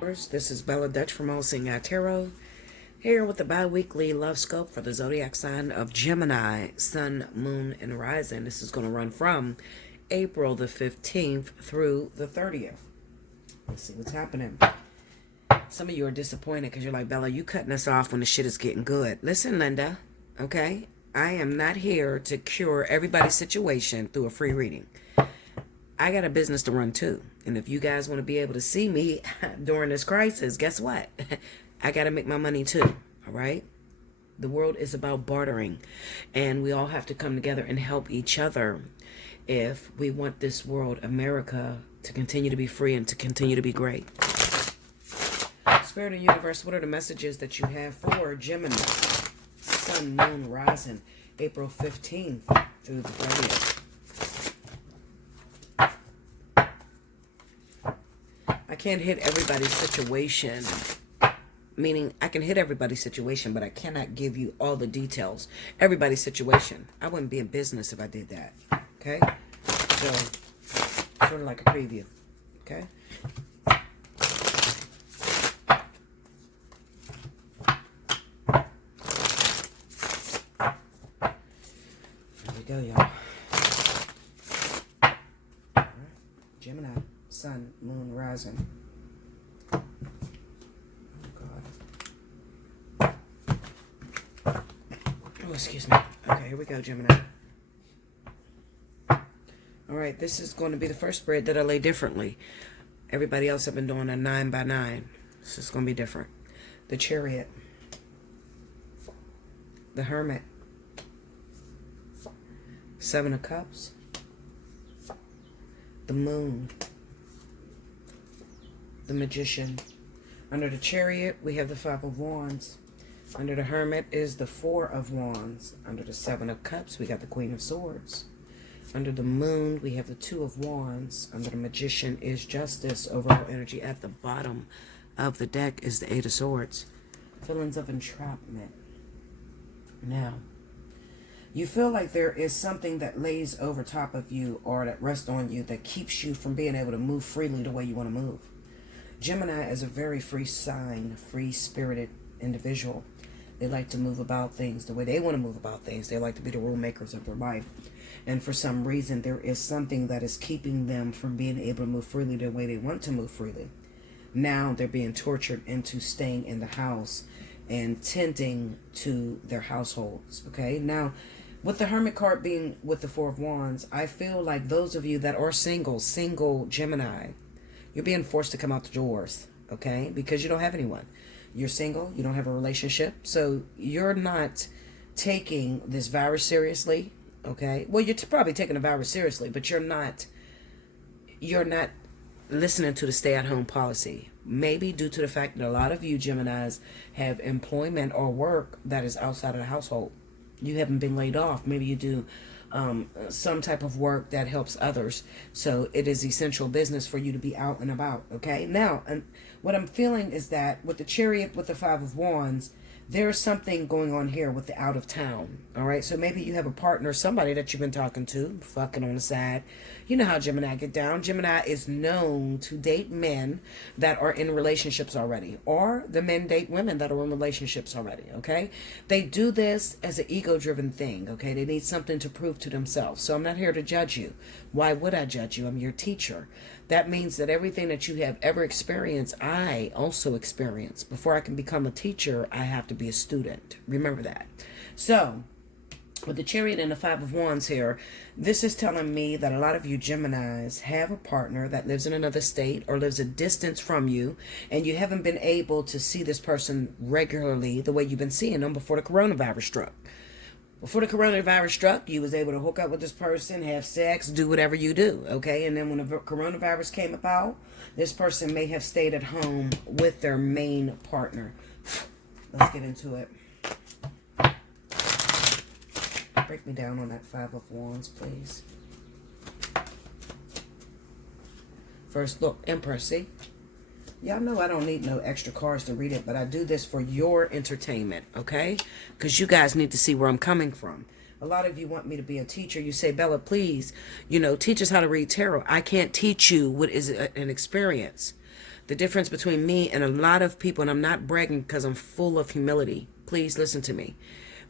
This is Bella Dutch from Allseeingeyetarot, here with the bi-weekly love scope for the zodiac sign of Gemini, Sun, Moon, and Rising. This is going to run from April the 15th through the 30th. Let's see what's happening. Some of you are disappointed because you're like, Bella, you cutting us off when the shit is getting good. Listen, Linda, okay? I am not here to cure everybody's situation through a free reading. I got a business to run too. And if you guys want to be able to see me during this crisis, guess what? I got to make my money too. All right? The world is about bartering. And we all have to come together and help each other if we want this world, America, to continue to be free and to continue to be great. Spirit and Universe, what are the messages that you have for Gemini, Sun, Moon, Rising, April 15th through the 30th? I can't hit everybody's situation, meaning I can hit everybody's situation, but I cannot give you all the details. Everybody's situation. I wouldn't be in business if I did that. Okay? So, sort of like a preview. Okay? There we go, y'all. All right. Gemini. Sun, Moon, Rising. Oh, God. Oh, excuse me. Okay, here we go, Gemini. All right, this is going to be the first spread that I lay differently. Everybody else have been doing a 9x9. This is going to be different. The Chariot. The Hermit. Seven of Cups. The Moon. The Magician. Under the Chariot, we have the Five of Wands. Under the Hermit is the Four of Wands. Under the Seven of Cups, we got the Queen of Swords. Under the Moon, we have the Two of Wands. Under the Magician is Justice. Overall energy at the bottom of the deck is the Eight of Swords. Feelings of entrapment. Now, you feel like there is something that lays over top of you or that rests on you that keeps you from being able to move freely the way you want to move. Gemini is a very free sign, free-spirited individual. They like to move about things the way they want to move about things. They like to be the rule makers of their life. And for some reason, there is something that is keeping them from being able to move freely the way they want to move freely. Now they're being tortured into staying in the house and tending to their households. Okay? Now, with the Hermit card being with the Four of Wands, I feel like those of you that are single Gemini, you're being forced to come out the doors, okay? Because you don't have anyone. You're single. You don't have a relationship. So you're not taking this virus seriously, okay? Well, you're probably taking the virus seriously, but you're not listening to the stay-at-home policy. Maybe due to the fact that a lot of you Geminis have employment or work that is outside of the household. You haven't been laid off. Maybe you do some type of work that helps others. So it is essential business for you to be out and about. Okay. Now, and what I'm feeling is that with the Chariot, with the Five of Wands, there's something going on here with the out of town. All right. So maybe you have a partner, somebody that you've been talking to, fucking on the side. You know how Gemini get down. Gemini is known to date men that are in relationships already, or the men date women that are in relationships already. Okay. They do this as an ego-driven thing. Okay. They need something to prove to themselves. So I'm not here to judge you. Why would I judge you? I'm your teacher. That means that everything that you have ever experienced, I also experience. Before I can become a teacher, I have to be a student. Remember that. So, with the Chariot and the Five of Wands here, this is telling me that a lot of you Geminis have a partner that lives in another state or lives a distance from you, and you haven't been able to see this person regularly the way you've been seeing them before the coronavirus struck. Before the coronavirus struck, you was able to hook up with this person, have sex, do whatever you do, okay? And then when the coronavirus came about, this person may have stayed at home with their main partner. Let's get into it. Break me down on that Five of Wands, please. First, look, Emperor, see? Y'all know I don't need no extra cards to read it, but I do this for your entertainment, okay? Because you guys need to see where I'm coming from. A lot of you want me to be a teacher. You say, Bella, please, teach us how to read tarot. I can't teach you what is an experience. The difference between me and a lot of people, and I'm not bragging because I'm full of humility. Please listen to me.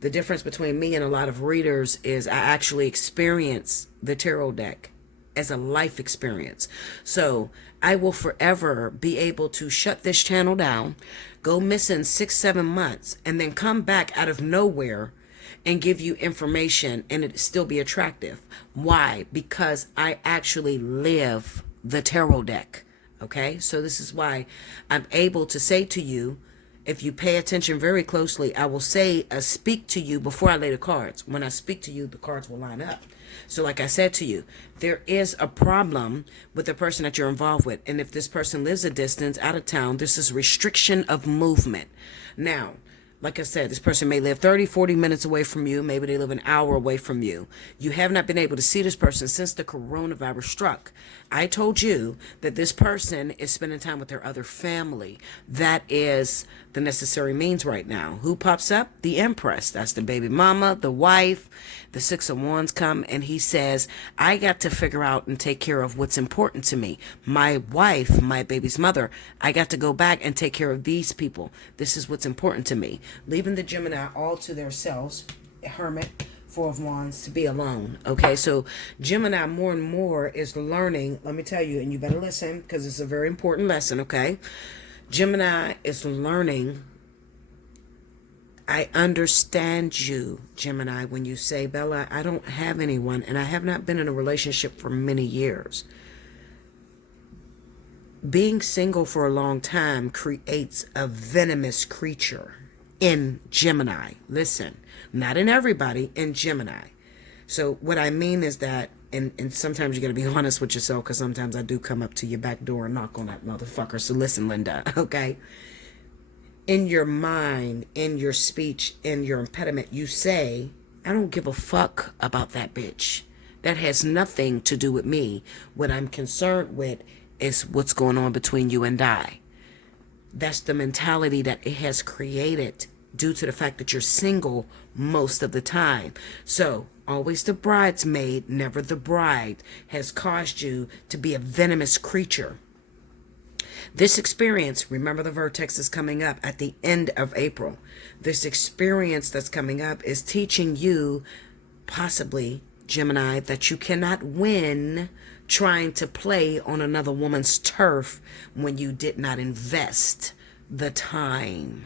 The difference between me and a lot of readers is I actually experience the tarot deck as a life experience. So I will forever be able to shut this channel down, go missing 6-7 months, and then come back out of nowhere and give you information and it still be attractive. Why? Because I actually live the tarot deck. Okay, so this is why I'm able to say to you, if you pay attention very closely, I will speak to you before I lay the cards. When I speak to you, the cards will line up. So like I said to you, there is a problem with the person that you're involved with. And if this person lives a distance out of town, this is restriction of movement. Now, like I said, this person may live 30, 40 minutes away from you. Maybe they live an hour away from you. You have not been able to see this person since the coronavirus struck. I told you that this person is spending time with their other family. That is the necessary means right now. Who pops up? The Empress. That's the baby mama, the wife. The Six of Wands come and he says, I got to figure out and take care of what's important to me. My wife, my baby's mother, I got to go back and take care of these people. This is what's important to me. Leaving the Gemini all to themselves, Hermit, Four of Wands, to be alone. Okay, so Gemini more and more is learning. Let me tell you, and you better listen because it's a very important lesson, okay? Gemini is learning. I understand you, Gemini, when you say, Bella, I don't have anyone and I have not been in a relationship for many years. Being single for a long time creates a venomous creature in Gemini. Listen, not in everybody, in Gemini. So what I mean is that, and sometimes you got to be honest with yourself because sometimes I do come up to your back door and knock on that motherfucker. So listen, Linda, okay? In your mind, in your speech, in your impediment, you say, I don't give a fuck about that bitch. That has nothing to do with me. What I'm concerned with is what's going on between you and I. That's the mentality that it has created due to the fact that you're single most of the time. So always the bridesmaid, never the bride, has caused you to be a venomous creature. This experience, remember the vertex is coming up at the end of April. This experience that's coming up is teaching you, possibly, Gemini, that you cannot win trying to play on another woman's turf when you did not invest the time.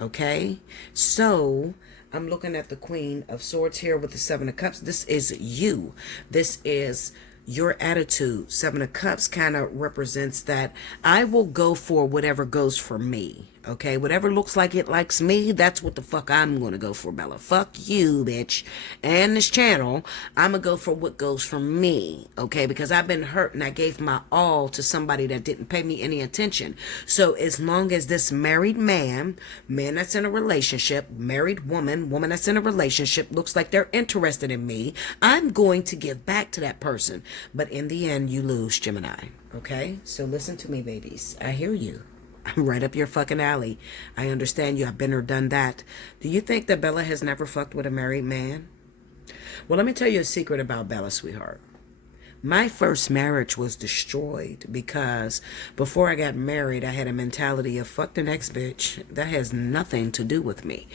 Okay? So, I'm looking at the Queen of Swords here with the Seven of Cups. This is you. This is your attitude. Seven of Cups kind of represents that I will go for whatever goes for me. Okay, whatever looks like it likes me, that's what the fuck I'm going to go for, Bella. Fuck you, bitch. And this channel, I'm going to go for what goes for me. Okay, because I've been hurt and I gave my all to somebody that didn't pay me any attention. So as long as this married man that's in a relationship, married woman that's in a relationship, looks like they're interested in me, I'm going to give back to that person. But in the end, you lose, Gemini. Okay, so listen to me, babies. I hear you. I'm right up your fucking alley. I understand you. I've been or done that. Do you think that Bella has never fucked with a married man? Well, let me tell you a secret about Bella, sweetheart. My first marriage was destroyed because before I got married, I had a mentality of fuck the next bitch. That has nothing to do with me.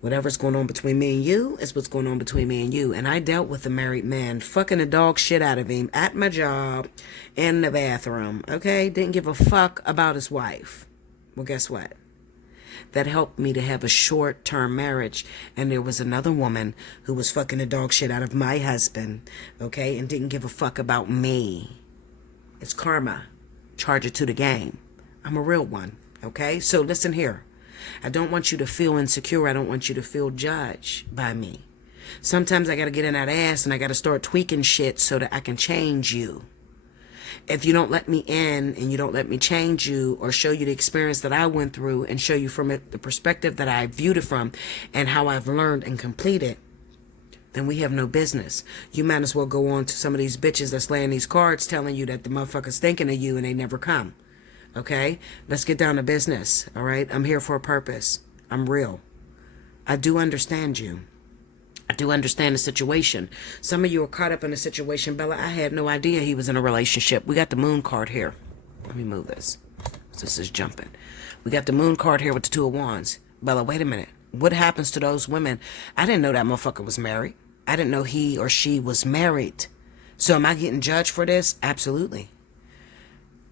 Whatever's going on between me and you is what's going on between me and you. And I dealt with a married man, fucking the dog shit out of him at my job, in the bathroom, okay? Didn't give a fuck about his wife. Well, guess what? That helped me to have a short-term marriage. And there was another woman who was fucking the dog shit out of my husband, okay? And didn't give a fuck about me. It's karma. Charge it to the game. I'm a real one, okay? So listen here. I don't want you to feel insecure. I don't want you to feel judged by me. Sometimes I got to get in that ass and I got to start tweaking shit so that I can change you. If you don't let me in and you don't let me change you or show you the experience that I went through and show you from it the perspective that I viewed it from and how I've learned and completed, then we have no business. You might as well go on to some of these bitches that's laying these cards telling you that the motherfucker's thinking of you and they never come. Okay, let's get down to business. All right, I'm here for a purpose. I'm real. I do understand you. I do understand the situation. Some of you are caught up in a situation, Bella. I had no idea he was in a relationship. We got the moon card here. Let me move this. This is jumping. We got the moon card here with the 2 of wands. Bella, wait a minute. What happens to those women? I didn't know that motherfucker was married. I didn't know he or she was married. So am I getting judged for this? Absolutely.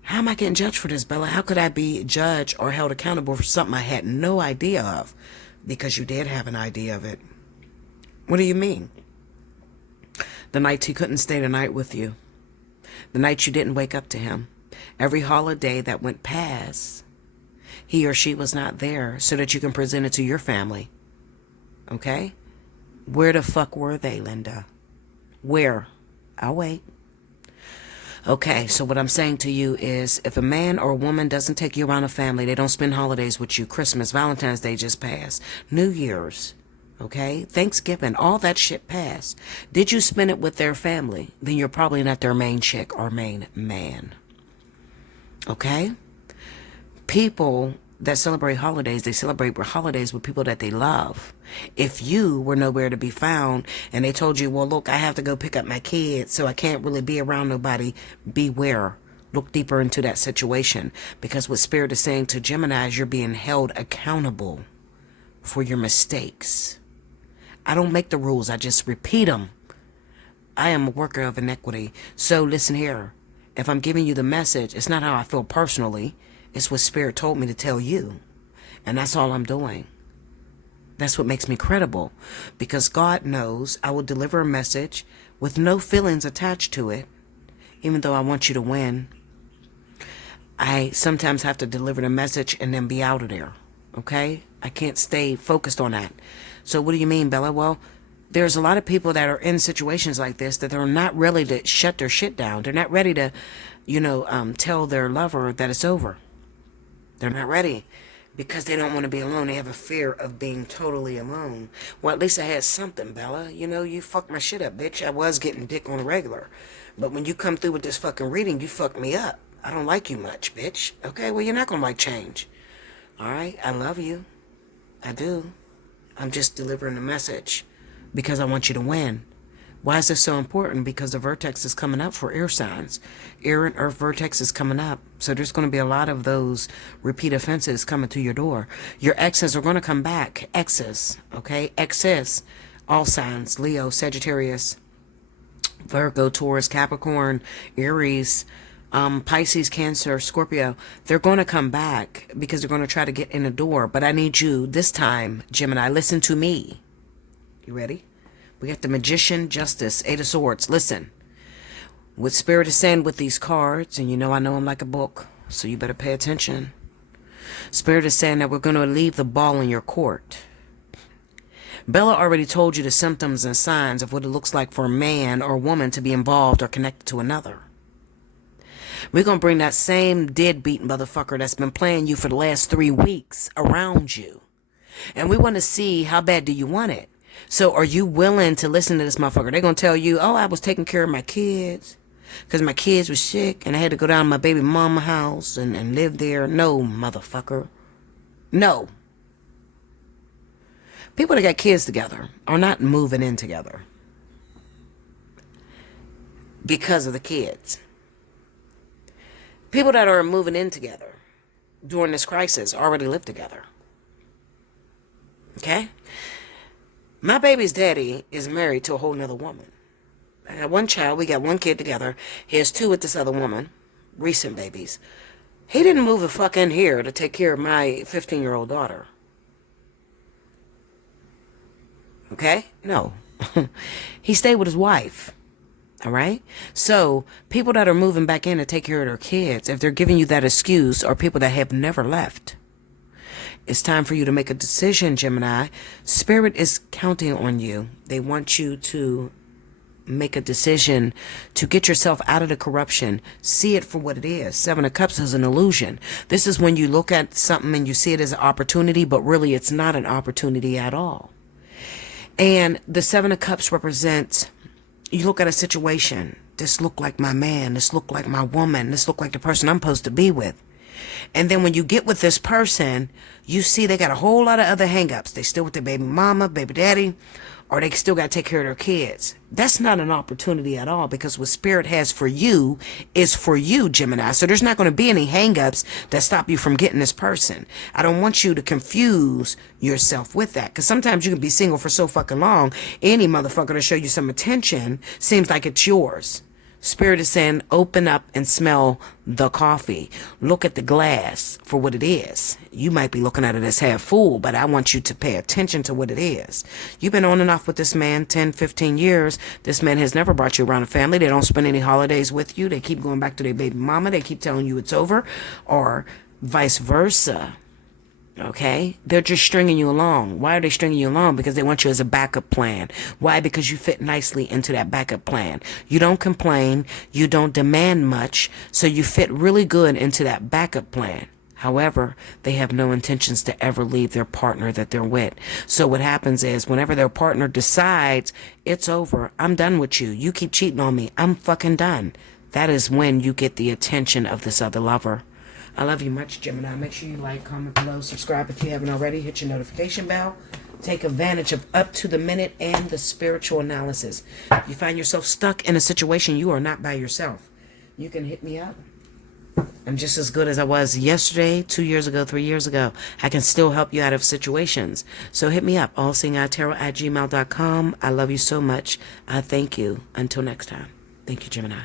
How am I getting judged for this, Bella? How could I be judged or held accountable for something I had no idea of? Because you did have an idea of it. What do you mean? The nights he couldn't stay the night with you. The nights you didn't wake up to him. Every holiday that went past, he or she was not there so that you can present it to your family. Okay? Where the fuck were they, Linda? Where? I'll wait. Okay, so what I'm saying to you is, if a man or a woman doesn't take you around a family, they don't spend holidays with you, Christmas, Valentine's Day just passed, New Year's, okay, Thanksgiving, all that shit passed. Did you spend it with their family? Then you're probably not their main chick or main man. Okay? People that celebrate holidays, they celebrate holidays with people that they love. If you were nowhere to be found and they told you, well, look, I have to go pick up my kids, so I can't really be around nobody, beware. Look deeper into that situation, because what Spirit is saying to Gemini is you're being held accountable for your mistakes. I don't make the rules, I just repeat them. I am a worker of inequity. So listen here. If I'm giving you the message, it's not how I feel personally. It's what Spirit told me to tell you. And that's all I'm doing. That's what makes me credible. Because God knows I will deliver a message with no feelings attached to it. Even though I want you to win. I sometimes have to deliver the message and then be out of there. Okay? I can't stay focused on that. So what do you mean, Bella? Well, there's a lot of people that are in situations like this that they're not ready to shut their shit down. They're not ready to, tell their lover that it's over. They're not ready because they don't want to be alone. They have a fear of being totally alone. Well, at least I had something, Bella. You fucked my shit up, bitch. I was getting dick on a regular. But when you come through with this fucking reading, you fucked me up. I don't like you much, bitch. Okay, well, you're not going to like change. All right? I love you. I do. I'm just delivering a message because I want you to win. Why is this so important? Because the vertex is coming up for air signs. Air and earth vertex is coming up. So there's going to be a lot of those repeat offenses coming to your door. Your exes are going to come back. Exes, okay? Exes, all signs, Leo, Sagittarius, Virgo, Taurus, Capricorn, Aries, Pisces, Cancer, Scorpio. They're going to come back because they're going to try to get in the door. But I need you this time, Gemini, listen to me. You ready? We got the Magician, Justice, 8 of Swords. Listen, what Spirit is saying with these cards, and I know I'm like a book, so you better pay attention. Spirit is saying that we're going to leave the ball in your court. Bella already told you the symptoms and signs of what it looks like for a man or woman to be involved or connected to another. We're going to bring that same deadbeat motherfucker that's been playing you for the last 3 weeks around you. And we want to see how bad do you want it. So are you willing to listen to this motherfucker? They're going to tell you, oh, I was taking care of my kids because my kids were sick and I had to go down to my baby mama house and live there. No, motherfucker. No. People that got kids together are not moving in together because of the kids. People that are moving in together during this crisis already live together. Okay? My baby's daddy is married to a whole nother woman. I got one child. We got one kid together. He has 2 with this other woman. Recent babies. He didn't move the fuck in here to take care of my 15-year-old daughter. Okay? No. He stayed with his wife. All right? So, people that are moving back in to take care of their kids, if they're giving you that excuse, are people that have never left. It's time for you to make a decision, Gemini. Spirit is counting on you. They want you to make a decision to get yourself out of the corruption. See it for what it is. 7 of Cups is an illusion. This is when you look at something and you see it as an opportunity, but really it's not an opportunity at all. And the 7 of Cups represents, you look at a situation. This look like my man. This look like my woman. This look like the person I'm supposed to be with. And then when you get with this person, you see they got a whole lot of other hang-ups. They still with their baby mama, baby daddy, or they still got to take care of their kids. That's not an opportunity at all, because what Spirit has for you is for you, Gemini. So there's not going to be any hangups that stop you from getting this person. I don't want you to confuse yourself with that, because sometimes you can be single for so fucking long, any motherfucker to show you some attention seems like it's yours. Spirit is saying, open up and smell the coffee. Look at the glass for what it is. You might be looking at it as half full, but I want you to pay attention to what it is. You've been on and off with this man 10, 15 years. This man has never brought you around a family. They don't spend any holidays with you. They keep going back to their baby mama. They keep telling you it's over, or vice versa. Okay, they're just stringing you along. Why are they stringing you along? Because they want you as a backup plan. Why? Because you fit nicely into that backup plan. You don't complain. You don't demand much. So you fit really good into that backup plan. However, they have no intentions to ever leave their partner that they're with. So what happens is, whenever their partner decides, it's over, I'm done with you, you keep cheating on me, I'm fucking done, that is when you get the attention of this other lover. I love you much, Gemini. Make sure you like, comment below, subscribe if you haven't already, hit your notification bell. Take advantage of Up to the Minute and the spiritual analysis. If you find yourself stuck in a situation, you are not by yourself. You can hit me up. I'm just as good as I was yesterday, 2 years ago, 3 years ago. I can still help you out of situations. So hit me up, allseeingeyetarot@gmail.com. I love you so much. I thank you. Until next time. Thank you, Gemini.